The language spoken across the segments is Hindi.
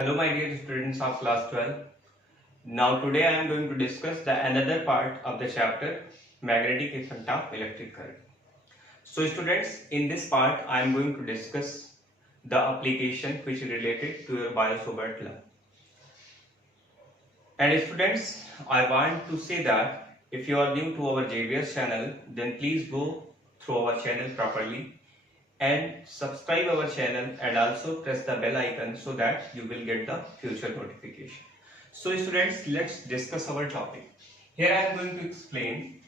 Hello my dear students of class 12. Now today I am going to discuss the another part of the chapter magnetic effect of electric current. So students, in this part I am going to discuss the application which is related to your Biot-Savart law. And students, I want to say that if you are new to our JVS channel, then please go through our channel properly and subscribe our channel and also press the bell icon so that you will get the future notification. So students, let's discuss our topic. Here I am going to explain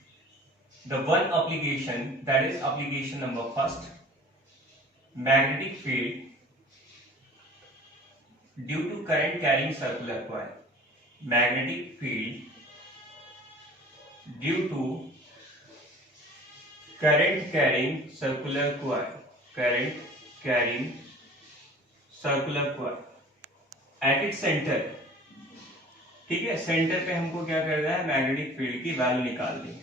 the one application, that is application number first, magnetic field due to current carrying circular coil. Magnetic field due to current carrying circular coil. Current carrying circular coil at its center. ठीक है, सेंटर पे हमको क्या करना है, मैग्नेटिक फील्ड की वैल्यू निकालनी है.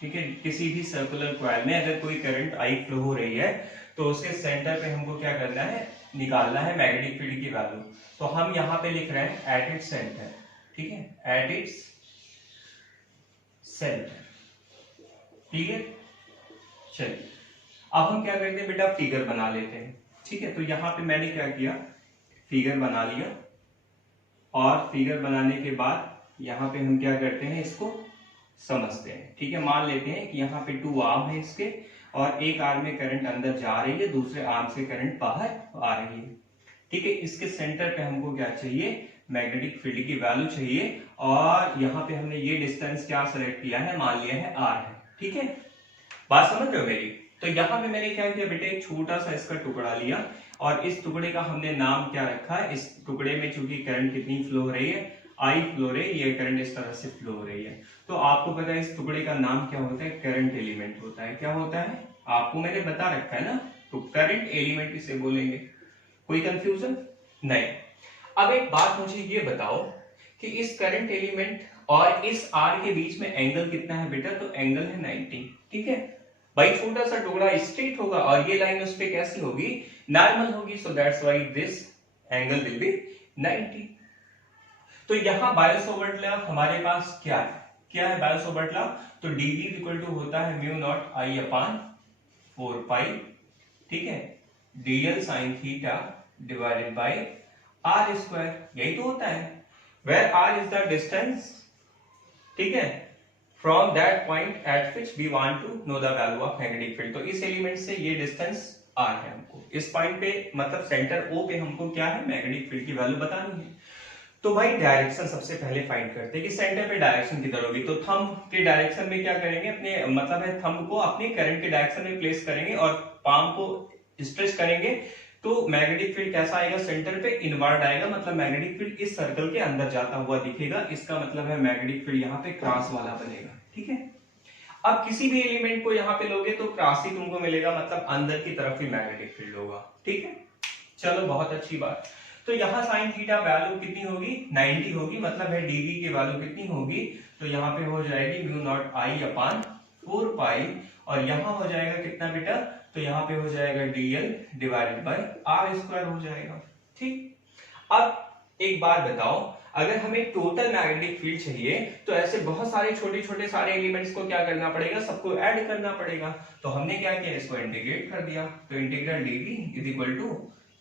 ठीक है, किसी भी सर्कुलर कॉइल में अगर कोई करंट आई फ्लो हो रही है तो उसके सेंटर पे हमको क्या करना है, निकालना है मैग्नेटिक फील्ड की वैल्यू. तो हम यहाँ पे लिख रहे हैं एट इट्स सेंटर. ठीक है, एट इट्स सेंटर. क्लियर? चलिए अब हम क्या करते हैं बेटा, फिगर बना लेते हैं. ठीक है, तो यहाँ पे मैंने क्या किया, फिगर बना लिया. और फिगर बनाने के बाद यहाँ पे हम क्या करते हैं, इसको समझते हैं. ठीक है, मान लेते हैं कि यहाँ पे 2 आर्म है इसके और एक आर्म में करंट अंदर जा रही है, दूसरे आर्म से करंट बाहर आ रही है. ठीक है, इसके सेंटर पे हमको क्या चाहिए, मैग्नेटिक फील्ड की वैल्यू चाहिए. और यहाँ पे हमने ये डिस्टेंस क्या सेलेक्ट किया है, मान लिया है r है. ठीक है, बात समझ रहे हो मेरी? तो यहाँ पे मैंने क्या किया बेटे, एक छोटा सा इसका टुकड़ा लिया और इस टुकड़े का हमने नाम क्या रखा है, इस टुकड़े में चूंकि करंट कितनी फ्लो हो रही है, आई फ्लो हो रही है, ये करंट इस तरह से फ्लो हो रही है. तो आपको पता है इस टुकड़े का नाम क्या होता है, करंट एलिमेंट होता है. क्या होता है आपको मैंने बता रखा है ना, तो करंट एलिमेंट इसे बोलेंगे. कोई कंफ्यूजन नहीं. अब एक बात मुझे ये बताओ कि इस करंट एलिमेंट और इस आर के बीच में एंगल कितना है बेटा, तो एंगल है 90. ठीक है भाई, छोटा सा टुकड़ा स्ट्रेट होगा और ये लाइन उस पे कैसी होगी, नॉर्मल होगी. सो that's why this angle will be 90. तो यहां बायो-सावर्ट लॉ हमारे पास क्या है, क्या है बायो-सावर्ट लॉ, तो dV इक्वल टू होता है म्यू नॉट आई अपान 4 पाई. ठीक है, dl sin theta divided by r square. यही तो होता है, where r is the distance. ठीक है, from that point at which we want to know the value of magnetic field. तो इस एलिमेंट से ये डिस्टेंस r है, हमको इस पॉइंट पे मतलब सेंटर O पे हमको क्या है, मैग्नेटिक फील्ड की वैल्यू बतानी है. तो भाई डायरेक्शन सबसे पहले फाइंड करते हैं कि सेंटर पे डायरेक्शन किधर होगी. तो थंब के डायरेक्शन में क्या करेंगे, अपने मतलब है थंब को अपने करंट के डायरेक्शन में प्लेस करेंगे और पाम को स्ट्रेच करेंगे. तो मैग्नेटिक फील्ड कैसा आएगा, सेंटर पे इनवर्ड आएगा, मतलब मैग्नेटिक फील्ड इस सर्कल के अंदर जाता हुआ दिखेगा. इसका मतलब है मैग्नेटिक फील्ड यहाँ पे क्रॉस वाला बनेगा. ठीक है, अब किसी भी एलिमेंट को यहाँ पे लोगे तो क्रॉस ही तुमको मिलेगा, मतलब अंदर की तरफ ही मैग्नेटिक फील्ड होगा. ठीक है, चलो बहुत अच्छी बात. तो यहाँ साइन थीटा वैल्यू कितनी होगी, 90 होगी, मतलब है dV की वैल्यू कितनी होगी, तो यहाँ पे हो जाएगी म्यू नॉट आई अपान 4 पाई. और यहाँ हो जाएगा कितना बेटा, तो यहाँ पे हो जाएगा dl divided by r square हो जाएगा. ठीक, अब एक बात बताओ, अगर हमें टोटल मैग्नेटिक फील्ड चाहिए तो ऐसे बहुत सारे छोटे छोटे सारे एलिमेंट्स को क्या करना पड़ेगा, सबको ऐड करना पड़ेगा. तो हमने क्या किया, इसको इंटीग्रेट कर दिया. तो integral dv is equal to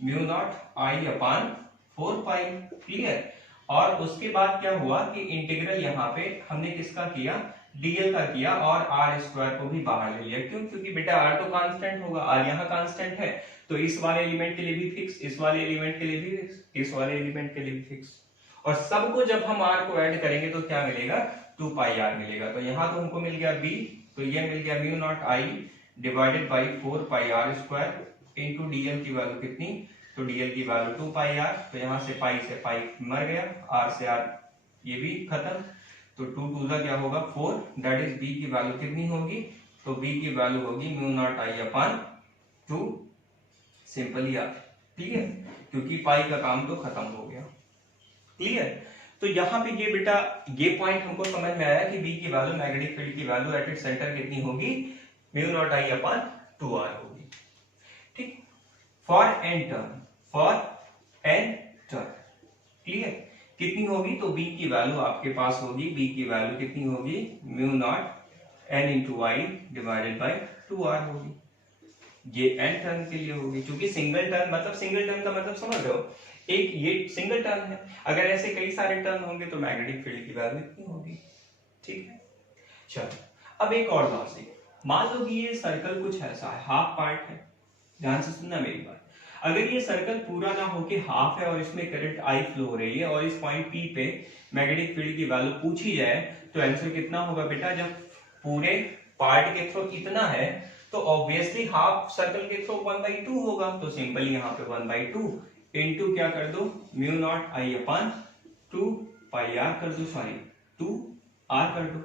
mu naught I upon 4 pi. Clear? और उसके बाद क्या हुआ कि इंटीग्रल यहाँ पे हमने किसका किया, dl का किया और r स्क्वायर को भी बाहर ले लिया. क्यों, क्योंकि बेटा r तो कांस्टेंट होगा, r यहाँ कांस्टेंट है, तो इस वाले एलिमेंट के लिए भी फिक्स, इस वाले एलिमेंट के लिए भी फिक्स, इस वाले एलिमेंट के लिए भी फिक्स. और सबको जब हम r को ऐड करेंगे तो क्या मिलेगा, 2 पाई r मिलेगा. तो यहाँ तो हमको मिल गया b, तो ये मिल गया mu naught I divided by 4 pi r square into dl की वैल्यू कितनी, तो dl की वैल्यू 2 पाई r. तो यहाँ से पाई मर गया, r से r ये भी खत्म. तो 2 2 का क्या होगा 4, दैट इज b की वैल्यू कितनी होगी, तो b की वैल्यू होगी mu naught I upon 2 simply r. ठीक है, क्योंकि पाई का काम तो खत्म हो गया. क्लियर? तो यहाँ पे ये बेटा ये पॉइंट हमको समझ में आया कि b की वैल्यू, मैग्नेटिक फील्ड की वैल्यू एट इट्स सेंटर कितनी होगी, mu naught I upon 2r होगी. ठीक, फॉर n टर्म क्लियर? कितनी होगी? तो बी की वैल्यू आपके पास होगी, बी की वैल्यू कितनी होगी? Mu not an into I divided by 2r होगी। ये एन टर्न के लिए होगी, क्योंकि सिंगल टर्न मतलब, सिंगल टर्न का मतलब समझ रहे हो, एक ये सिंगल टर्न है। अगर ऐसे कई सारे टर्न होंगे तो मैग्नेटिक फील्ड की वैल्यू इतनी होगी। ठीक है, चलो अब एक और लॉजिक, मान लो कि ये सर्कल कुछ ऐसा है, हाफ पार्ट है, ध्यान से सुनना मेरी बात। अगर ये सर्कल पूरा ना होके हाफ है और इसमें करंट आई फ्लो हो रही है और इस पॉइंट पी पे मैग्नेटिक फील्ड की वैल्यू पूछी जाए तो आंसर कितना होगा बेटा? जब पूरे पार्ट के थ्रू इतना है तो ऑब्वियसली हाफ सर्कल के थ्रू 1/2 होगा, तो सिंपली यहाँ पे 1/2 इनटू क्या कर दो? Mu naught I upon 2 pi r कर दो, सॉरी 2 आर कर दो।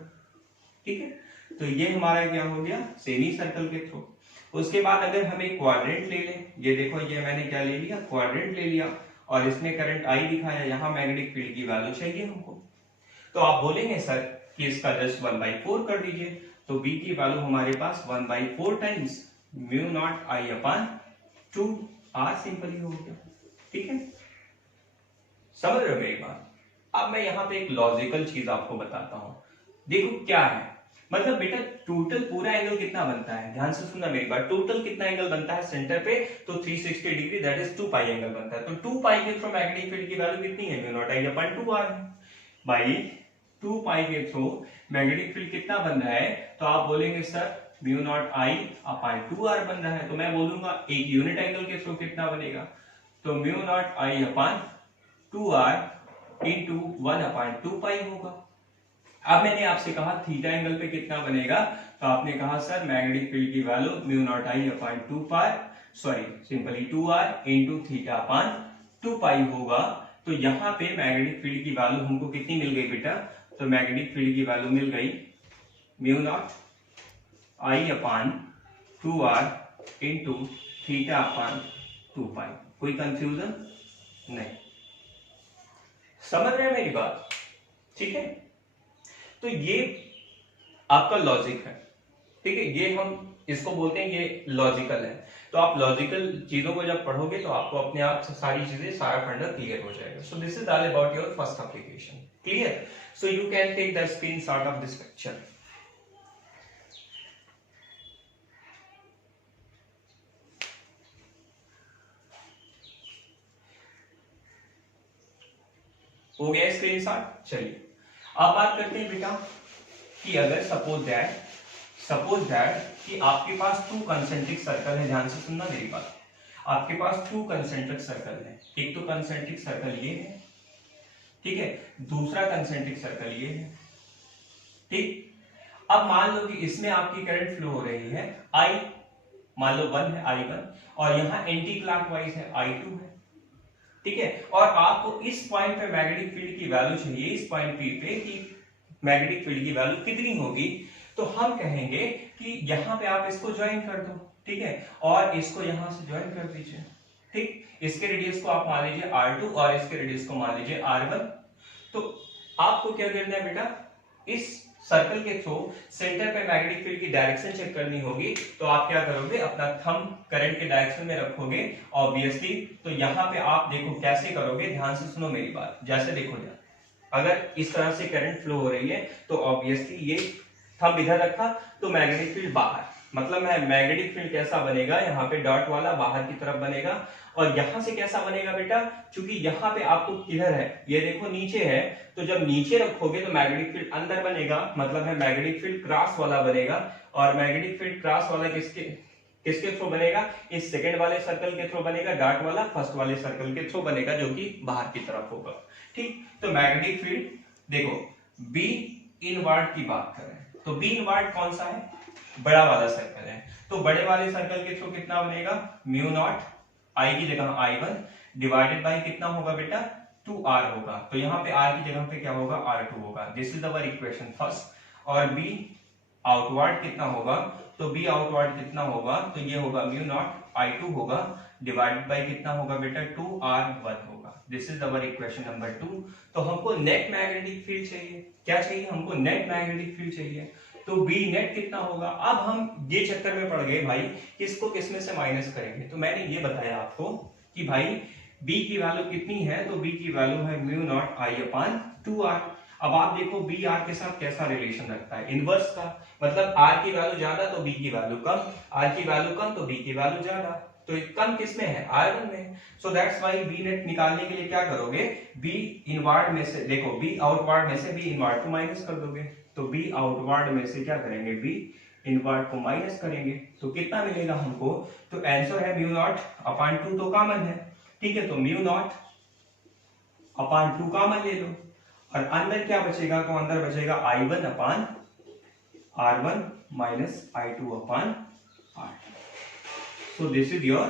ठीक है, तो ये हमारा क्या हो गया? सेमी सर्कल के थ्रू। उसके बाद अगर हम एक क्वाड्रेंट ले लें, ये देखो ये मैंने क्या ले लिया? क्वाड्रेंट ले लिया और इसमें करंट आई दिखाया, यहाँ मैग्नेटिक फील्ड की वैल्यू चाहिए हमको, तो आप बोलेंगे सर कि इसका जस्ट 1/4 कर दीजिए, तो बी की वैल्यू हमारे पास 1/4 times mu naught I upon 2 r simply हो गया। ठीक है, समझ रहे हो मेरी बात? अब मैं यहाँ पे एक लॉजिकल चीज आपको बताता हूं, देखो क्या है, मतलब बेटा टोटल पूरा एंगल कितना बनता है? ध्यान से सुनना मेरी बात, टोटल कितना एंगल बनता है सेंटर पे? तो 360 degree, that is 2 pi angle बनता है। तो 2 पाई के थ्रू मैग्नेटिक फील्ड की वैल्यू कितनी है? Mu naught I upon 2 r है। बाई 2 पाई के थ्रू मैग्नेटिक फील्ड कितना बन रहा है? तो आप बोलेंगे sir mu naught I upon 2 r बन रहा है, तो मैं बोलूंगा एक यूनिट एंगल के थ्रू कितना बनेगा? तो mu naught I upon 2 r into 1/2 pi होगा। अब मैंने आपसे कहा थीटा एंगल पे कितना बनेगा, तो आपने कहा सर मैग्नेटिक फील्ड की value mu naught I upon 2 pi, sorry simply 2r into theta upon 2 pi होगा। तो यहाँ पे मैग्नेटिक फील्ड की वैल्यू हमको कितनी मिल गई बेटा? तो मैग्नेटिक फील्ड की वैल्यू मिल गई mu naught I upon 2r into theta upon 2 pi. कोई कंफ्यूजन नहीं? समझ रहे हैं मेरी बात? ठीक है, तो ये आपका लॉजिक है। ठीक है, ये हम इसको बोलते हैं ये लॉजिकल है। तो आप लॉजिकल चीजों को जब पढ़ोगे तो आपको अपने आप से सारी चीजें, सारा फंडा क्लियर हो जाएगा। So this is all about your first application. Clear? So you can take the screenshot of this picture. हो गया स्क्रीनशॉट? चलिए अब बात करते हैं बेटा कि अगर सपोज दैट कि आपके पास 2 कंसेंट्रिक सर्कल है। ध्यान से सुनना मेरी बात, आपके पास 2 कंसेंट्रिक सर्कल है। एक तो कंसेंट्रिक सर्कल ये है, ठीक है, दूसरा कंसेंट्रिक सर्कल ये है। ठीक, अब मान लो कि इसमें आपकी करंट फ्लो हो रही है आई, मान लो 1 है I1 और यहाँ एंटी क्लॉकवाइज है I2 है। ठीक है, और आपको इस पॉइंट पे मैग्नेटिक फील्ड की वैल्यू चाहिए, इस पॉइंट पी पे कि मैग्नेटिक फील्ड की वैल्यू कितनी होगी। तो हम कहेंगे कि यहाँ पे आप इसको ज्वाइन कर दो, ठीक है, और इसको यहां से ज्वाइन कर दीजिए। ठीक, इसके रेडियस को आप मान लीजिए R2 और इसके रेडियस को मान लीजिए R1। तो आपको क्या करना है बेटा, इस सर्कल के थ्रू सेंटर पे मैग्नेटिक फील्ड की डायरेक्शन चेक करनी होगी। तो आप क्या करोगे, अपना थंब करंट के डायरेक्शन में रखोगे ऑब्वियसली। तो यहाँ पे आप देखो कैसे करोगे, ध्यान से सुनो मेरी बात। जैसे देखो यार, अगर इस तरह से करंट फ्लो हो रही है तो ऑब्वियसली ये थंब इधर रखा तो मैग्नेटिक फील्ड बाहर, मतलब मैग्नेटिक फील्ड कैसा बनेगा, यहाँ पे डॉट वाला बाहर की तरफ बनेगा। और यहां से कैसा बनेगा बेटा, क्योंकि यहाँ पे आपको किधर है, ये देखो नीचे है, तो जब नीचे रखोगे तो मैग्नेटिक फील्ड अंदर बनेगा, मतलब है मैग्नेटिक फील्ड क्रॉस वाला बनेगा। और मैग्नेटिक फील्ड क्रॉस वाला किसके थ्रू बनेगा, इस सेकंड वाले सर्कल के थ्रू बनेगा, डॉट वाला फर्स्ट वाले सर्कल के थ्रू बनेगा, जो कि बाहर की तरफ होगा। ठीक, तो मैग्नेटिक फील्ड देखो बी इनवर्ड की बात करें तो बी इनवर्ड कौन सा है, बड़ा वाला सर्कल है। तो बड़े वाले सर्कल के थ्रू कितना बनेगा, म्यू नॉट आई की जगह I1 डिवाइडेड बाय कितना होगा बेटा, 2r होगा। तो यहाँ पे r की जगह पे क्या होगा, R2 होगा। This is our equation first. और b आउटवर्ड कितना होगा, तो b आउटवर्ड कितना होगा, तो ये होगा म्यू नॉट I2 होगा डिवाइडेड बाय कितना होगा बेटा, 2r1 होगा। This is our equation number 2। तो हमको नेट मैग्नेटिक फील्ड चाहिए, क्या चाहिए हमको, नेट मैग्नेटिक फील्ड चाहिए। तो बी नेट कितना होगा। अब हम ये चक्कर में पड़ गए भाई, किसको किसमें से माइनस करेंगे। तो मैंने ये बताया आपको कि भाई बी की वैल्यू कितनी है, तो बी की वैल्यू है mu naught I upon 2r। अब आप देखो बी आर के साथ कैसा रिलेशन रखता है, इनवर्स का, मतलब आर की वैल्यू ज्यादा तो बी की वैल्यू कम, आर की वैल्यू कम तो बी की वैल्यू ज्यादा। तो कम किस में है, R1 में। So that's why B net निकालने के लिए क्या करोगे, बी इनवर्ड में से, देखो बी आउटवर्ड में से बी इनवर्ड को माइनस कर दोगे, तो बी आउटवर्ड में से क्या करेंगे, बी इनवर्ड को माइनस करेंगे, तो कितना मिलेगा हमको, तो आंसर है म्यू नॉट अपान 2 तो कॉमन है, ठीक है, तो म्यू नॉट अपान 2 कॉमन ले लो, और अंदर क्या बचेगा, तो अंदर बचेगा I1 upon R1 minus I2 upon R2। So this is your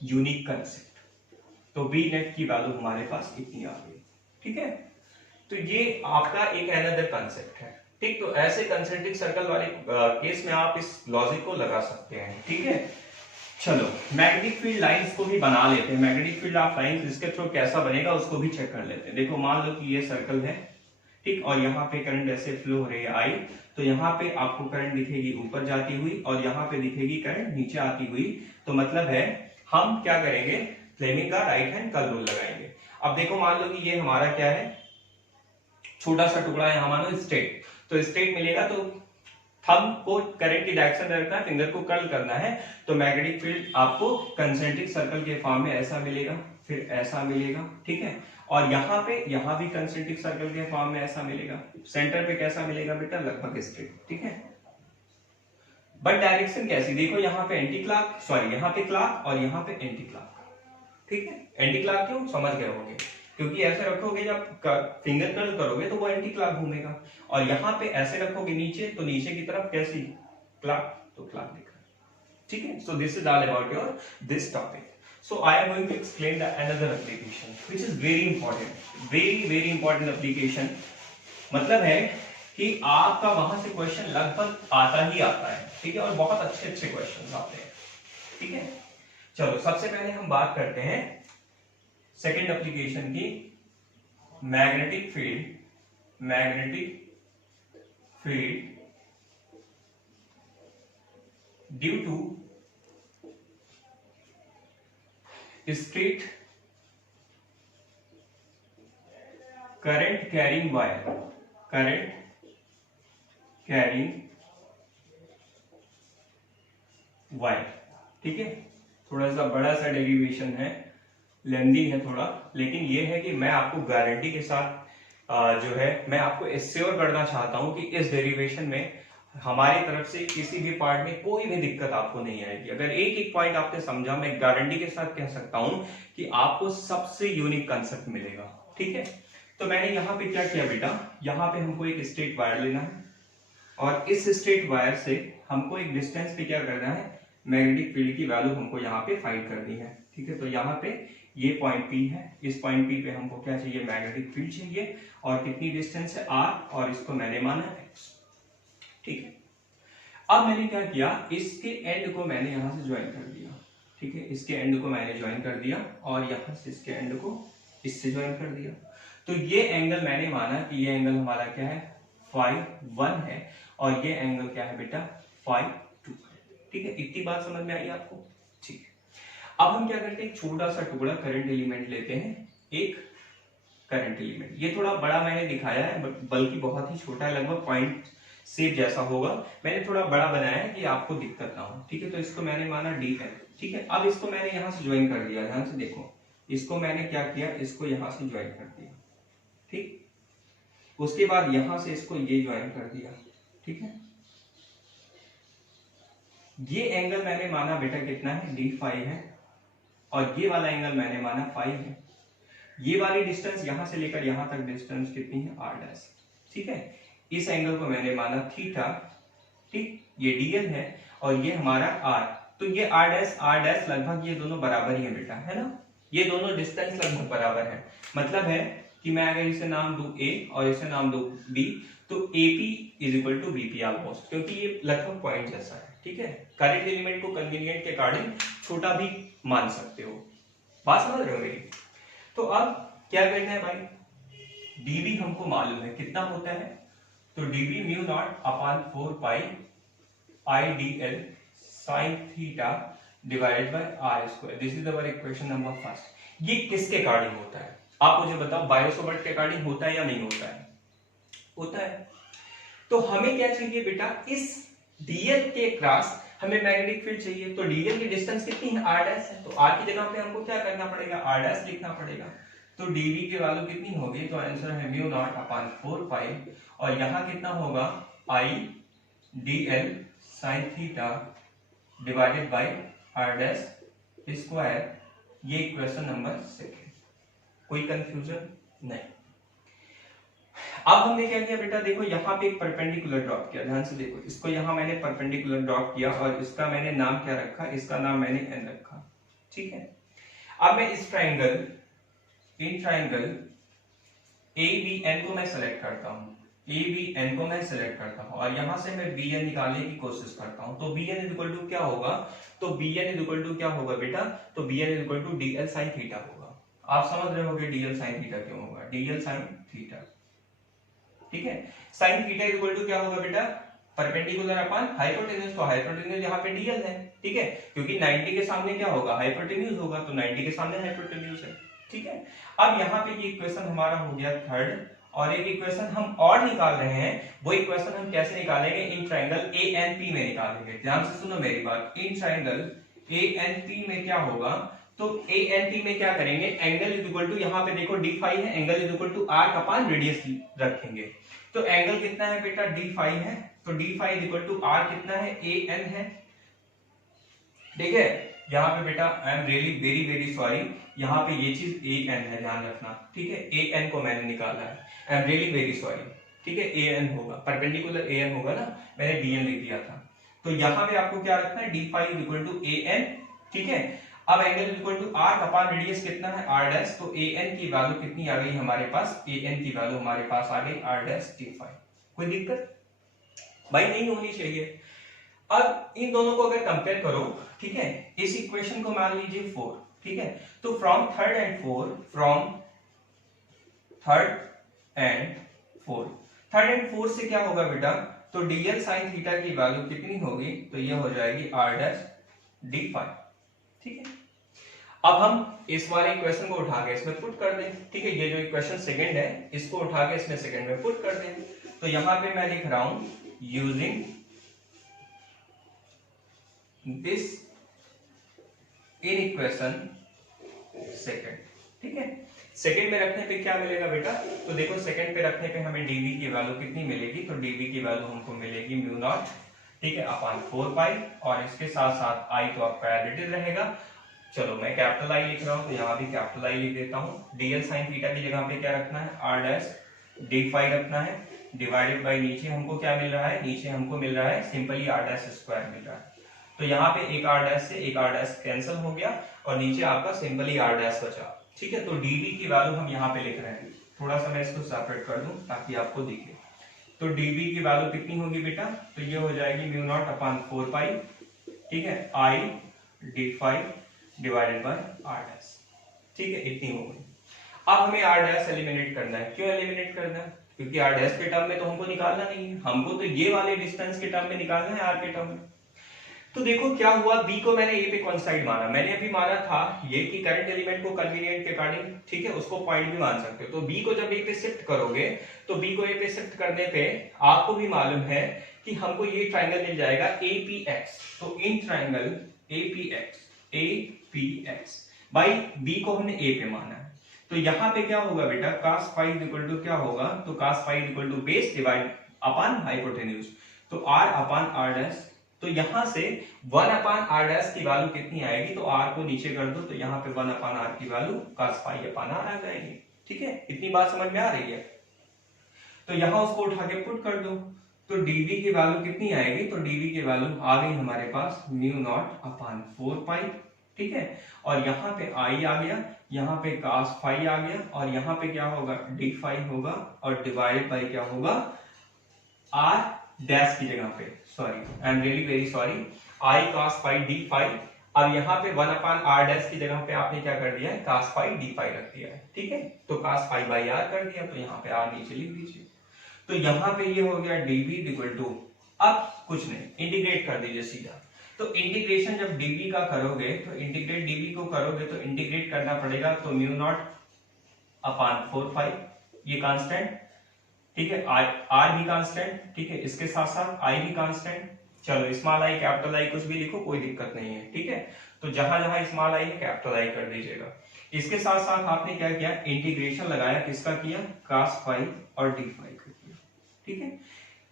unique concept. तो बी नेट की वैल्यू हमारे पास इतनी आ गई, ठीक है। तो ये आपका एक अनदर कंसेप्ट है, ठीक। तो ऐसे कंसेंट्रिक सर्कल वाले केस में आप इस लॉजिक को लगा सकते हैं, ठीक है। चलो मैग्नेटिक फील्ड लाइंस को भी बना लेते हैं, मैग्नेटिक फील्ड ऑफ लाइंस इसके थ्रू कैसा बनेगा उसको भी चेक कर लेते हैं। देखो मान लो कि ये सर्कल है, ठीक, और यहाँ पे करंट ऐसे फ्लो हो रही है आई, तो यहाँ पे आपको करंट दिखेगी ऊपर जाती हुई और यहाँ पे दिखेगी करंट नीचे आती हुई। तो मतलब है हम क्या करेंगे, फ्लेमिंग का राइट हैंड कर्ल रूल लगाएंगे। अब देखो मान लो कि ये हमारा क्या है, छोटा सा टुकड़ा है, मानो स्ट्रेट, तो स्ट्रेट मिलेगा तो थंब को करंट की डायरेक्शन में रखना है, फिंगर को कर्ल करना है, तो मैग्नेटिक फील्ड आपको कंसेंट्रिक सर्कल के फॉर्म में ऐसा मिलेगा, फिर ऐसा मिलेगा, ठीक है। और यहाँ पे यहाँ भी कंसेंट्रिक सर्कल के फॉर्म में ऐसा मिलेगा, सेंटर पे कैसा मिलेगा बेटा, लगभग स्ट्रेट, ठीक है। बट डायरेक्शन कैसी, देखो यहाँ पे एंटी क्लॉक, सॉरी यहाँ पे क्लॉक और यहाँ पे एंटी क्लॉक, ठीक है। एंटी क्लॉक क्यों, समझ गए होंगे, क्योंकि ऐसे रखोगे जब फिंगर कर्ल करोगे तो वो एंटी क्लॉक घूमेगा, और यहाँ पे ऐसे रखोगे नीचे तो नीचे की तरफ कैसी, क्लॉक, तो क्लॉक दिख रहा है, ठीक है। सो this is all about your this topic. So I am going to explain the another application which is very important, very important application। मतलब है कि आपका वहां से क्वेश्चन लगभग आता ही आता है, ठीक है, और बहुत अच्छे क्वेश्चन आते हैं, ठीक है। चलो सबसे पहले हम बात करते हैं सेकेंड एप्लीकेशन की, magnetic field due to straight current carrying wire, ठीक है। थोड़ा सा बड़ा सा डेरिवेशन है, लेंदी है थोड़ा, लेकिन ये है कि मैं आपको गारंटी के साथ जो है मैं आपको एश्योर करना चाहता हूं कि इस डेरिवेशन में हमारी तरफ से किसी भी पार्ट में कोई भी दिक्कत आपको नहीं आएगी। अगर एक एक पॉइंट आपने समझा, मैं गारंटी के साथ कह सकता हूं कि आपको सबसे यूनिक कंसेप्ट मिलेगा, ठीक है। तो मैंने यहाँ पे क्या किया बेटा, यहाँ पे हमको एक स्ट्रेट वायर लेना है और इस स्ट्रेट वायर से हमको एक डिस्टेंस पे क्या करना है, मैग्नेटिक फील्ड की वैल्यू हमको यहाँ पे फाइंड करनी है, ठीक है। तो यहाँ पे ये पॉइंट P है, इस पॉइंट P पे हमको क्या चाहिए, मैग्नेटिक फील्ड चाहिए, और कितनी डिस्टेंस है R, और इसको मैंने माना X, ठीक है। अब मैंने क्या किया, इसके एंड को मैंने यहां से ज्वाइन कर दिया, ठीक है, इसके एंड को मैंने ज्वाइन कर दिया और यहां से इसके एंड को इससे ज्वाइन कर दिया। तो ये एंगल मैंने माना कि ये एंगल हमारा क्या है, φ1 है, और ये एंगल क्या है बेटा, φ2, ठीक है। इतनी बात समझ में आई आपको, ठीक है। अब हम क्या करते हैं, एक छोटा सा टुकड़ा करंट एलिमेंट लेते हैं, एक करंट एलिमेंट, ये थोड़ा बड़ा मैंने दिखाया है बल्कि बहुत ही छोटा है, लगभग पॉइंट शेप जैसा होगा, मैंने थोड़ा बड़ा बनाया है कि आपको दिक्कत ना हो, ठीक है। तो इसको मैंने माना DL, ठीक है। अब इसको मैंने यहां से ज्वाइन कर दिया, ध्यान से देखो, इसको मैंने क्या किया, इसको यहां से ज्वाइन कर दिया, ठीक। उसके बाद यहां से इसको ये ज्वाइन कर दिया, ठीक है। ये एंगल मैंने माना बेटा कितना है, D5 है, और ये वाला एंगल मैंने माना 5 है। ये वाली डिस्टेंस यहां से लेकर यहां तक डिस्टेंस कितनी है, R', ठीक है। इस एंगल को मैंने माना थीटा, ठीक, ये DL है, और ये हमारा R, तो ये R' लगभग ये दोनों बराबर ही है बेटा, है ना, ये दोनों डिस्टेंस लगभग बराबर है। मतलब है कि मैं अगर इसे नाम दूं A और इसे नाम दूं B, तो AP is equal to BP almost, क्योंकि ये लगभग पॉइंट जैसा है, ठीक है। करंट एलिमेंट को कन्वीनियंट के अकॉर्डिंग छोटा भी मान सकते हो, बात समझ रहे हो मेरी। तो अब क्या करना है भाई, dB हमको मालूम है कितना होता है, तो dB mu naught upon 4 pi IDL sin theta divided by R square, this is our equation number first. ये किसके अकॉर्डिंग होता है? आप मुझे बताओ, बायो-सॉवर्ट के अकॉर्डिंग होता है या नहीं होता है? होता है। तो हमें क्या चाहिए बेटा, इस डीएल के क्रॉस हमें मैग्नेटिक फील्ड चाहिए। तो डीएल की डिस्टेंस कितनी है, r डैश है, तो r की जगह पे हमको क्या करना पड़ेगा, r डैश लिखना पड़ेगा। तो dv की वैल्यू कितनी होगी, तो आंसर है म्यू नॉट अपॉन 4 पाई, और यहाँ कितना होगा, i dl sin theta divided by r dash square. ये क्वेश्चन नंबर 2। कोई कंफ्यूजन नहीं। अब हमने क्या किया बेटा, देखो यहाँ पे एक परपेंडिकुलर ड्रॉप किया, ध्यान से देखो, इसको यहाँ मैंने परपेंडिकुलर ड्रॉप किया और इसका मैंने नाम क्या रखा, इसका नाम मैंने n रखा, ठीक है। अब मैं इस ट्राइंगल, इन ट्राइंगल ABN को मैं सेलेक्ट करता हूँ, ABN को मैं सेलेक्ट करता हूँ और यहाँ से मैं BN निकालने की कोशिश करता हूँ। तो BN इक्वल टू क्या होगा, तो BN इक्वल टू क्या होगा बेटा, तो BN equal to DL sin theta होगा। आप समझ रहे होगे DL sin थीटा क्यों होगा, DL sin थीटा, ठीक है। sin थीटा इक्वल टू क्या होगा बेटा, परपेंडिकुलर अपॉन हाइपोटेन्यूज, तो हाइपोटेन्यूज यहाँ पे DL है, ठीक है, क्योंकि 90 के सामने क्या होगा, हाइपोटेन्यूज होगा, तो 90 के सामने हाइपोटेन्यूज है, ठीक है। अब यहाँ पे ये इक्वेशन हमारा हो गया थर्ड, और एक इक्वेशन हम और निकाल रहे हैं। वो इक्वेशन हम कैसे निकालेंगे, इन ट्राइंगल ANP में निकालेंगे। ध्यान से सुनो मेरी बात, इन ट्राइंगल ANP में क्या होगा, तो ANP में क्या करेंगे, एंगल इज इक्वल टू, यहाँ पे देखो d फाई है, angle is equal to arc upon radius रखेंगे। तो एंगल कितना है बेटा, d फाई है, तो d phi is equal to r कितना है, AN है, ठीक है। यहाँ पे बेटा I am really very very sorry, यहाँ पे ये चीज AN है, ध्यान रखना, ठीक है। AN को मैंने निकाला है, आई एम रियली वेरी सॉरी, ठीक है। AN होगा, परपेंडिकुलर AN होगा ना, मैंने DN लिख दिया था। तो यहाँ पे आपको क्या रखना है, d phi is equal to AN, ठीक है। अब angle equal to arc upon radius कितना है, r डैश, तो AN की वैल्यू कितनी आ गई हमारे पास, AN की वैल्यू हमारे पास आ गई r डैश d फाई। कोई दिक्कत भाई नहीं होनी चाहिए। अब इन दोनों को अगर कंपेयर करो, ठीक है, इस इक्वेशन को मान लीजिए 4, ठीक है, तो from third and four, from third and four से क्या होगा बेटा, तो dl sin थीटा की वैल्यू कितनी होगी, तो ये हो जाएगी r डैश d फाई, ठीक है। अब हम इस वाले इक्वेशन को उठा के इसमें पुट कर दें, ठीक है। ये जो इक्वेशन सेकंड है, इसको उठा के इसमें सेकंड में पुट कर दें। तो यहां पे मैं लिख रहा हूं using this in equation second, ठीक है। सेकंड में रखने पे क्या मिलेगा बेटा, तो देखो सेकंड पे रखने पे हमें dv की वैल्यू कितनी मिलेगी, तो dv की वैल्यू हमको मिलेगी म्यू नॉट, ठीक है, अपॉन 4 पाई, और इसके साथ साथ i तो आपका एडिटेड रहेगा। चलो मैं कैपिटल I लिख रहा हूं, तो यहाँ भी कैपिटल I लिख देता हूं। dl sin थीटा की जगह पे क्या रखना है, r डैश d फाई रखना है, डिवाइडेड बाय नीचे हमको क्या मिल रहा है, नीचे हमको मिल रहा है सिंपली r डैश स्क्वायर मिल रहा है। तो यहाँ पे एक r डैश से एक r डैश कैंसिल हो गया और नीचे आपका सिंपली r डैश बचा, ठीक है। तो dv की वैल्यू हम यहाँ पे लिख रहे हैं, थोड़ा सा मैं इसको सेपरेट कर दूं ताकि आपको दिखे। तो dv की वैल्यू कितनी होगी बेटा, तो ये हो जाएगी म्यू नॉट अपॉन 4 पाई, ठीक है, i d phi divided by r dash, ठीक है, इतनी हो गई। अब हमें r डैश एलिमिनेट करना है। क्यों एलिमिनेट करना है, क्योंकि r डैश के टर्म में तो हमको निकालना नहीं है, हमको तो ये वाले डिस्टेंस के टर्म में निकालना है, r के टर्म में। तो देखो क्या हुआ, b को मैंने a पे कॉन्स्टेंट माना, मैंने अभी माना था ये कि करंट एलिमेंट को कन्वीनिएंट के अकॉर्डिंग, ठीक है, उसको पॉइंट भी मान सकते हो। तो b को जब a पे शिफ्ट करोगे, तो b को a पे शिफ्ट करने पे आपको भी मालूम है कि हमको ये ट्राइंगल मिल जाएगा APX। तो इन ट्राइंगल APX भाई b को हमने a पे माना है, तो यहाँ पे क्या होगा बेटा, cos फाई इक्वल टू क्या होगा, तो cos phi equal to base divide upon hypotenuse, तो r अपॉन r डैश। तो यहां से 1 अपॉन r डैश की वैल्यू कितनी आएगी, तो r को नीचे कर दो, तो यहाँ पे 1 अपॉन r की value cos phi upon r आ जाएगी, ठीक है। इतनी बात समझ में आ रही है। तो यहाँ उसको उठा के पुट कर दो, तो dv की वैल्यू कितनी आएगी, तो dv की वैल्यू आ गई हमारे पास म्यू नॉट अपॉन 4 पाई, ठीक है। और यहाँ पे i आ गया, यहाँ पे cos फाई आ गया, और यहाँ पे क्या होगा, d फाई होगा, और डिवाइडेड बाय क्या होगा, r डैश की जगह पे, sorry I am really very sorry, i cos phi d phi. अब यहाँ पे 1 अपॉन r डैश की जगह पे आपने क्या कर दिया है, cos फाई d फाई रख दिया है, ठीक है। तो cos फाई बाई r कर दिया, तो यहाँ पे r नीचे लिख दीजिए। तो यहाँ पे ये हो गया dv इक्वल टू, अब कुछ नहीं, इंटीग्रेट कर दीजिए सीधा। तो इंटीग्रेशन जब डीवी का करोगे तो इंटीग्रेट डीवी को करोगे तो इंटीग्रेट करना पड़ेगा, तो म्यू नॉट अपान 4 पाई, ये कांस्टेंट, ठीक है, आर भी कांस्टेंट, ठीक है, इसके साथ साथ आई भी कांस्टेंट। चलो स्मॉल आई कैपिटल आई कुछ भी लिखो, कोई दिक्कत नहीं है, ठीक है। तो जहां जहां स्मॉल आई है कैपिटल आई कर दीजिएगा। इसके साथ साथ आपने क्या किया, इंटीग्रेशन लगाया, किसका किया, cos फाई और डी फाई का किया, ठीक है।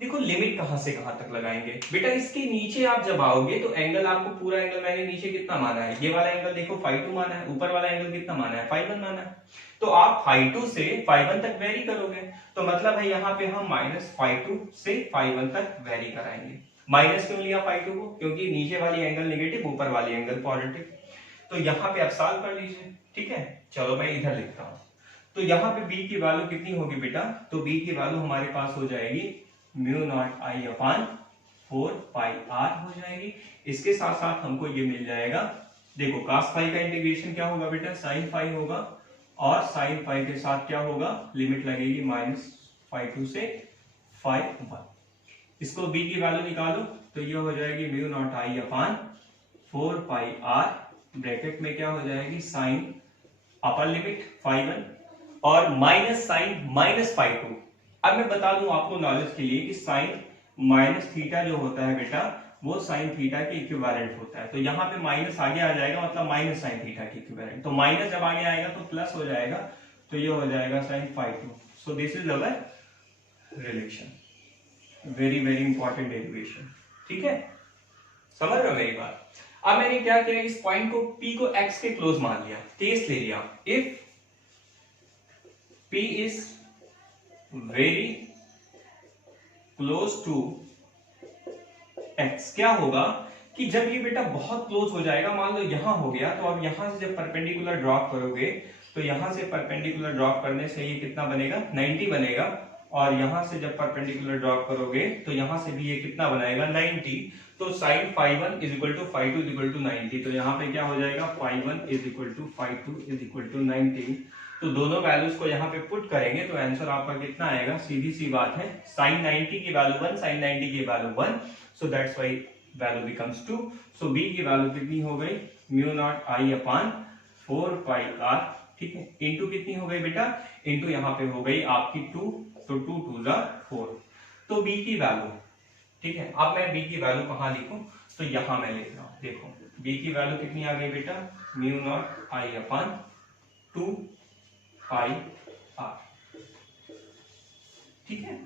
देखो लिमिट कहां से कहां तक लगाएंगे बेटा, इसके नीचे आप जब आओगे तो एंगल आपको पूरा एंगल मैंने नीचे कितना माना है, ये वाला एंगल देखो φ2 माना है, ऊपर वाला एंगल कितना माना है, φ1 माना है। तो आप φ2 से φ1 तक वेरी करोगे, तो मतलब है यहाँ पे हम -φ2 से φ1 तक वेरी कराएंगे। माइनस क्यों लिया φ2 को, क्योंकि नीचे वाली एंगल नेगेटिव, ऊपर वाली एंगल पॉजिटिव। तो यहाँ पे आप सॉल्व कर लीजिए, ठीक है। चलो मैं इधर लिखता हूँ, तो यहाँ पे b की वैल्यू कितनी होगी बेटा, तो b की वैल्यू हमारे पास हो जाएगी mu naught I upon 4 pi r हो जाएगी। इसके साथ साथ हमको ये मिल जाएगा, देखो cos फाई का इंटीग्रेशन क्या होगा बेटा, sin फाई होगा, और sin फाई के साथ क्या होगा, लिमिट लगेगी -φ2 से φ1। इसको b की वैल्यू निकालो तो ये हो जाएगी mu naught I upon 4 pi r, bracket में क्या हो जाएगी sin अपर लिमिट φ1 और माइनस साइन -φ2। अब मैं बता दूं आपको नॉलेज के लिए कि साइन माइनस थीटा जो होता है बेटा, वो साइन थीटा के इक्विवेलेंट होता है। तो यहाँ पे माइनस आगे आ जाएगा, मतलब माइनस साइन थीटा के इक्विवेलेंट। तो माइनस जब आगे आएगा तो प्लस हो जाएगा, तो ये हो जाएगा sine φ2। So this is our relation, very very important derivation, ठीक है, समझ रहे हो मेरी बात। अब मैंने क्या किया, इस पॉइंट को P को x के क्लोज मान लिया, केस ले लिया। If P is very close to x, क्या होगा कि जब ये बेटा बहुत क्लोज हो जाएगा, मान लो यहां हो गया, तो अब यहां से जब परपेंडिकुलर ड्रॉप करोगे तो यहां से परपेंडिकुलर ड्रॉप करने से ये कितना बनेगा, 90 बनेगा, और यहां से जब परपेंडिकुलर ड्रॉप करोगे तो यहां से भी ये कितना बनाएगा, 90। तो sin φ1 is equal to φ2 is equal to 90। तो यहाँ पे क्या हो जाएगा, φ1 is equal to φ2 is equal to 90। तो दोनों वैल्यूज को यहाँ पे पुट करेंगे तो आंसर आपका कितना आएगा, सीधी सी बात है, sin 90 की वैल्यू 1, sin 90 की वैल्यू 1, so that's why value becomes 2। सो b की वैल्यू कितनी हो गई, mu naught I upon 4 pi r, ठीक है, इंटू कितनी हो गई बेटा, इंटू यहाँ पे हो गई आपकी 2, तो 2 2 जा 4। तो b की वैल्यू, ठीक है, अब मैं b की वैल्यू कहाँ लिखूं, तो यहां मैं लिख रहा हूं, देखो b की वैल्यू कितनी आ गई बेटा, mu naught I upon 2 pi r, ठीक है।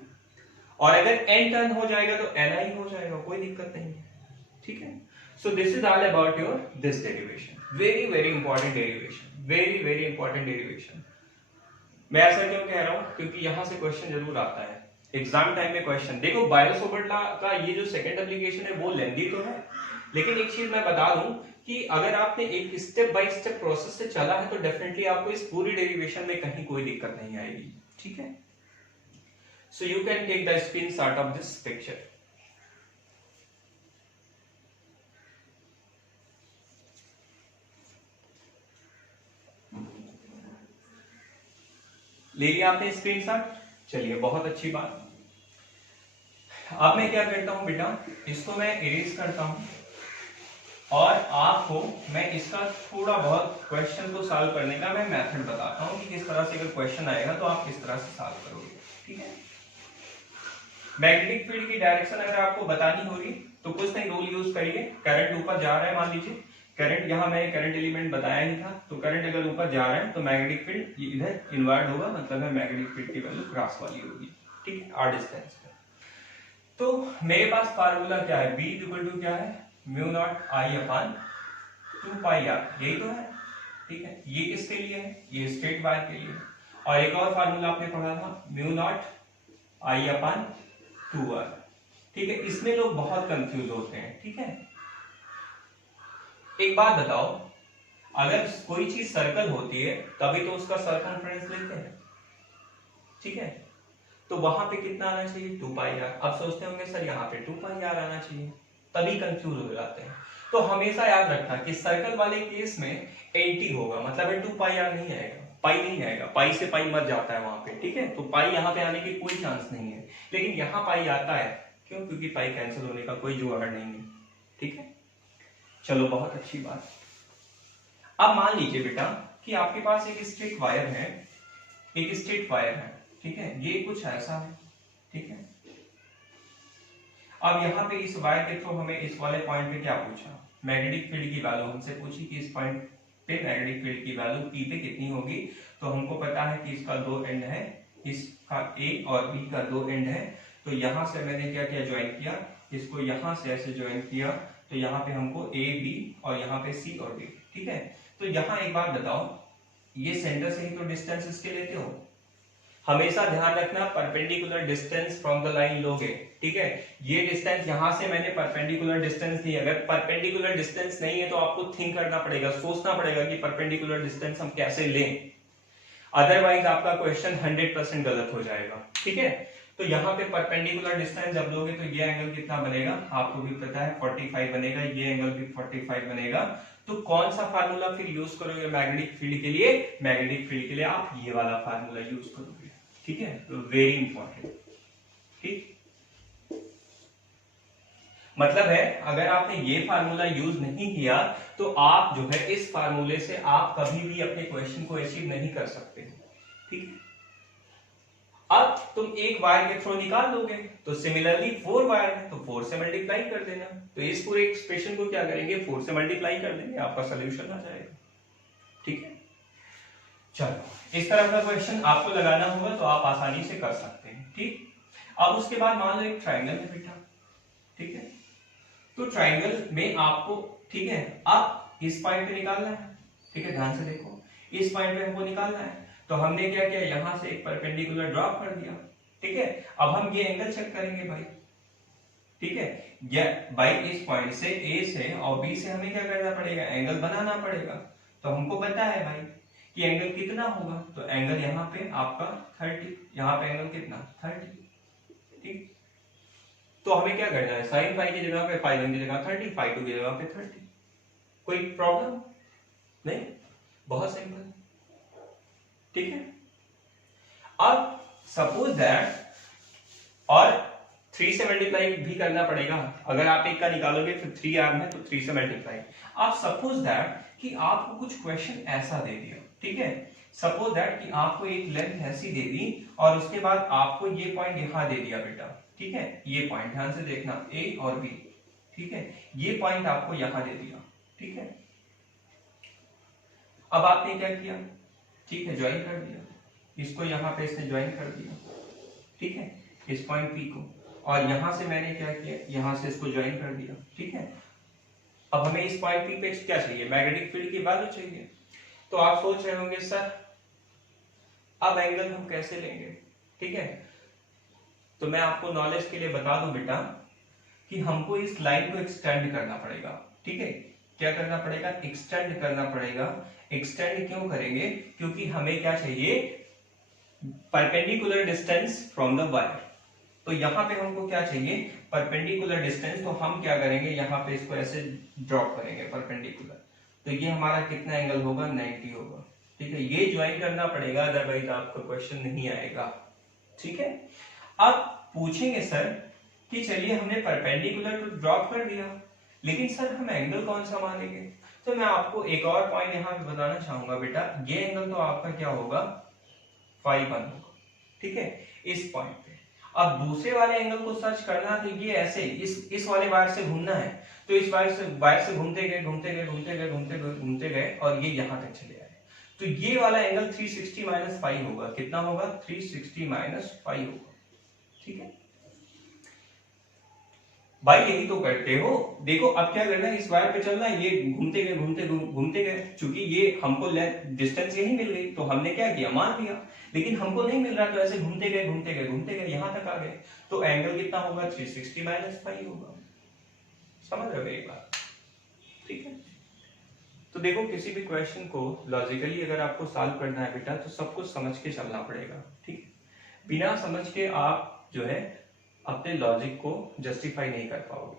और अगर n टर्न हो जाएगा तो ni हो जाएगा, कोई दिक्कत नहीं है, ठीक है। सो this is all about your this derivation, very very important derivation, very very important derivation. मैं ऐसा क्यों कह रहा हूं, क्योंकि यहां से क्वेश्चन जरूर आता है एग्जाम टाइम में। क्वेश्चन देखो, बायोसोवर्ट लॉ का ये जो सेकंड एप्लीकेशन है वो लेंदी तो है, लेकिन एक चीज मैं बता दूं कि अगर आपने एक स्टेप बाय स्टेप प्रोसेस से चला है तो डेफिनेटली आपको इस पूरी डेरिवेशन में कहीं कोई दिक्कत नहीं आएगी, ठीक है। So you can take the screenshot of this picture. ले लिया आपने स्क्रीनशॉट, चलिए बहुत अच्छी बात। अब मैं क्या करता हूं बेटा, इसको मैं इरेज करता हूं और आपको मैं इसका थोड़ा बहुत क्वेश्चन को सॉल्व करने का मैं मेथड बताता हूं कि किस तरह से अगर क्वेश्चन आएगा तो आप किस तरह से सॉल्व करोगे, ठीक है। मैग्नेटिक फील्ड की डायरेक्शन अगर आपको बतानी होगी तो कुछ नहीं, रूल यूज करिए। करंट ऊपर जा रहा है, मान लीजिए करंट, यहाँ मैंने करंट एलिमेंट बताया ही था, तो करंट अगर ऊपर जा रहा है तो मैग्नेटिक फील्ड इधर इनवर्ट होगा, मतलब है मैग्नेटिक फील्ड की वैल्यू क्रॉस वाली होगी, ठीक है, आर डिस्टेंस पे। तो मेरे पास फार्मूला क्या है, b इक्वल टू क्या है, mu naught I upon 2 pi r, यही तो है, ठीक है। ये किसके लिए है, ये स्ट्रेट वायर के लिए। और एक और फार्मूला आपने पढ़ा था, mu naught I upon 2r, ठीक है। इसमें लोग बहुत कंफ्यूज होते हैं, ठीक है। एक बात बताओ, अगर कोई चीज सर्कल होती है तभी तो उसका सर्कमफ्रेंस लेते हैं, ठीक है। तो वहां पे कितना आना चाहिए, 2 पाई आर। अब सोचते होंगे सर यहाँ पे 2 पाई आर आना चाहिए, तभी कंफ्यूज हो जाते हैं। तो हमेशा याद रखना कि सर्कल वाले केस में एंटी होगा, मतलब है 2 पाई आर नहीं आएगा, पाई नहीं आएगा, पाई से पाई मर जाता है वहां पे, ठीक है। तो पाई यहाँ पे आने की कोई चांस नहीं है, लेकिन यहाँ पाई आता है, क्यों, क्योंकि पाई कैंसिल होने का कोई जुगाड़ नहीं है, ठीक है। चलो बहुत अच्छी बात। अब मान लीजिए बेटा कि आपके पास एक स्ट्रेट वायर है, एक स्ट्रेट वायर है, ठीक है, ये कुछ ऐसा है, ठीक है। अब यहाँ पे इस वायर के थ्रू हमें इस वाले पॉइंट पे क्या पूछा, मैग्नेटिक फील्ड की वैल्यू हमसे पूछी कि इस पॉइंट पे मैग्नेटिक फील्ड की वैल्यू P पे कितनी होगी। तो हमको पता है कि इसका दो एंड है, इसका A और B का दो एंड है। तो यहाँ से मैंने क्या किया, ज्वाइन किया, इसको यहाँ से ऐसे ज्वाइन किया, तो यहाँ पे हमको A B और यहाँ पे C और D, ठीक है। तो यहाँ एक बात बताओ, ये सेंटर से ही तो डिस्टेंस इसके लेते हो, हमेशा ध्यान रखना perpendicular distance from the line लोगे, ठीक है। ये डिस्टेंस यहां से मैंने परपेंडिकुलर डिस्टेंस दी, अगर परपेंडिकुलर डिस्टेंस नहीं है तो आपको थिंक करना पड़ेगा, सोचना पड़ेगा कि परपेंडिकुलर डिस्टेंस हम कैसे लें, अदरवाइज आपका क्वेश्चन 100% गलत हो जाएगा, ठीक है। तो यहाँ पे परपेंडिकुलर डिस्टेंस जब लोगे तो ये एंगल कितना बनेगा, आपको भी पता है 45 बनेगा, ये एंगल भी 45 बनेगा। तो कौन सा फार्मूला फिर यूज करोगे मैग्नेटिक फील्ड के लिए, मैग्नेटिक फील्ड के लिए आप ये वाला फार्मूला यूज करोगे, ठीक है, वेरी इंपॉर्टेंट, ठीक। मतलब है अगर आपने ये फार्मूला यूज नहीं किया तो आप जो है इस फार्मूले से आप कभी भी अपने क्वेश्चन को अचीव नहीं कर सकते, ठीक है। अब तुम एक वायर के थ्रू निकाल लोगे, तो सिमिलरली 4 वायर है तो 4 से मल्टीप्लाई कर देना, तो इस पूरे एक्सप्रेशन को क्या करेंगे, 4 से मल्टीप्लाई कर देंगे, आपका सोल्यूशन आ जाएगा, ठीक है। चलो इस तरह का क्वेश्चन आपको लगाना होगा तो आप आसानी से कर सकते हैं, ठीक। अब उसके बाद मान लो एक ट्राइंगल है बेटा, ठीक है। तो ट्राइंगल में आपको, ठीक है, अब इस पॉइंट पे निकालना है, ठीक है, ध्यान से देखो, इस पॉइंट पे हमको निकालना है। तो हमने क्या किया, यहां से एक परपेंडिकुलर ड्रॉप कर दिया, ठीक है। अब हम ये एंगल चेक करेंगे भाई, ठीक है, या भाई इस पॉइंट से A से और B से हमें क्या करना पड़ेगा, एंगल बनाना पड़ेगा। तो हमको पता है भाई कि एंगल कितना होगा, तो एंगल यहाँ पे आपका 30, यहाँ पे एंगल कितना 30, ठीक। तो हमें क्या करना है, साइन फाई की जगह पे फाई 1 की जगह 30, फाई 2 की जगह पे 30, कोई प्रॉब्लम नहीं, बहुत सिंपल, ठीक है। अब सपोज दैट, और 3 से मल्टीप्लाई भी करना पड़ेगा, अगर आप एक का निकालोगे फिर 3 आर्म है तो 3 से मल्टीप्लाई। आप सपोज दैट कि आपको कुछ क्वेश्चन ऐसा दे दिया, ठीक है, सपोज दैट कि आपको एक लेंथ ऐसी दे दी और उसके बाद आपको ये पॉइंट यहां दे दिया बेटा, ठीक है, ये पॉइंट ध्यान से देखना A और B, ठीक है, ये पॉइंट आपको यहां दे दिया, ठीक है। अब आपने क्या किया, ठीक है, ज्वाइन कर दिया, इसको यहां पे इसने ज्वाइन कर दिया, ठीक है, इस पॉइंट P को, और यहां से मैंने क्या किया, यहां से इसको ज्वाइन कर दिया, ठीक है। अब हमें इस पॉइंट P पे क्या चाहिए, मैग्नेटिक फील्ड की वैल्यू चाहिए। तो आप सोच रहे होंगे सर अब एंगल हम कैसे लेंगे, ठीक है। तो मैं आपको नॉलेज के लिए बता दूं बेटा कि हमको इस लाइन को एक्सटेंड करना पड़ेगा, ठीक है। क्या करना पड़ेगा, एक्सटेंड करना पड़ेगा। एक्सटेंड क्यों करेंगे, क्योंकि हमें क्या चाहिए, perpendicular distance from the wire. तो यहाँ पे हमको क्या चाहिए, परपेंडिकुलर डिस्टेंस। तो हम क्या करेंगे, यहाँ पे इसको ऐसे ड्रॉप करेंगे परपेंडिकुलर, तो ये हमारा कितना एंगल होगा, 90 होगा, ठीक है। ये ज्वाइन करना पड़ेगा, अदरवाइज आपका क्वेश्चन नहीं आएगा, ठीक है। अब पूछेंगे सर कि चलिए हमने परपेंडिकुलर तो ड्रॉप कर दिया, लेकिन सर हम एंगल कौन सा मानेंगे। तो मैं आपको एक और पॉइंट यहाँ पे बताना चाहूंगा बेटा, ये एंगल तो आपका क्या होगा, फाई 1 होगा, ठीक है, इस पॉइंट पे। अब दूसरे वाले एंगल को सर्च करना, तो ये ऐसे इस वाले वायर से घूमना है, तो इस वायर से घूमते गए घूमते गए घूमते गए घूमते गए घूमते गए और ये यहां तक चले आए। तो ये वाला एंगल 360 माइनस 5 होगा, कितना होगा, 360 माइनस 5 होगा, ठीक है भाई, यही तो करते हो। देखो अब क्या करना है, इस वायर पे चलना है, ये घूमते गए घूमते गए, चूंकि ये हमको डिस्टेंस यही मिल गई तो हमने क्या किया, मान लिया, लेकिन हमको नहीं मिल रहा तो ऐसे घूमते गए घूमते गए घूमते गए यहां तक आ गए, तो एंगल कितना होगा, 360 माइनस 5 होगा। समझ रहे हो मेरी बात, ठीक है। तो देखो किसी भी क्वेश्चन को लॉजिकली अगर आपको सॉल्व करना है बेटा, तो सब कुछ समझ के चलना पड़ेगा, ठीक है। बिना समझ के आप जो है अपने लॉजिक को जस्टिफाई नहीं कर पाओगे।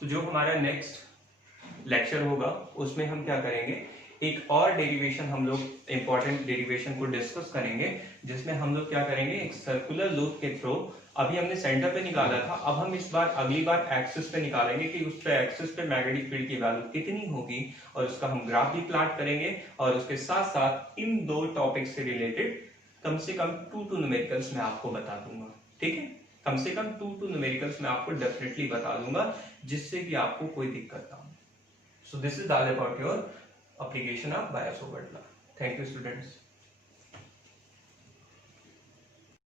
तो जो हमारा नेक्स्ट लेक्चर होगा उसमें हम क्या करेंगे, एक और डेरिवेशन हम लोग इंपॉर्टेंट डेरिवेशन को डिस्कस करेंगे, जिसमें हम लोग क्या करेंगे, एक सर्कुलर लूप के थ्रू, अभी हमने सेंटर पे निकाला था, अब हम इस बार अगली बार एक्सिस पे निकालेंगे कि उस पे एक्सिस पे मैग्नेटिक फील्ड की वैल्यू कितनी होगी, और उसका हम ग्राफ भी प्लॉट करेंगे, और उसके साथ साथ इन दो टॉपिक से रिलेटेड कम से कम 2 न्यूमेरिकल्स मैं आपको बता दूंगा। ठीक है, कम से कम 2 न्यूमेरिकल्स मैं आपको डेफिनेटली बता दूंगा, जिससे कि आपको कोई दिक्कत ना हो। So this is all about your application of Biot-Savart law. Thank you, students.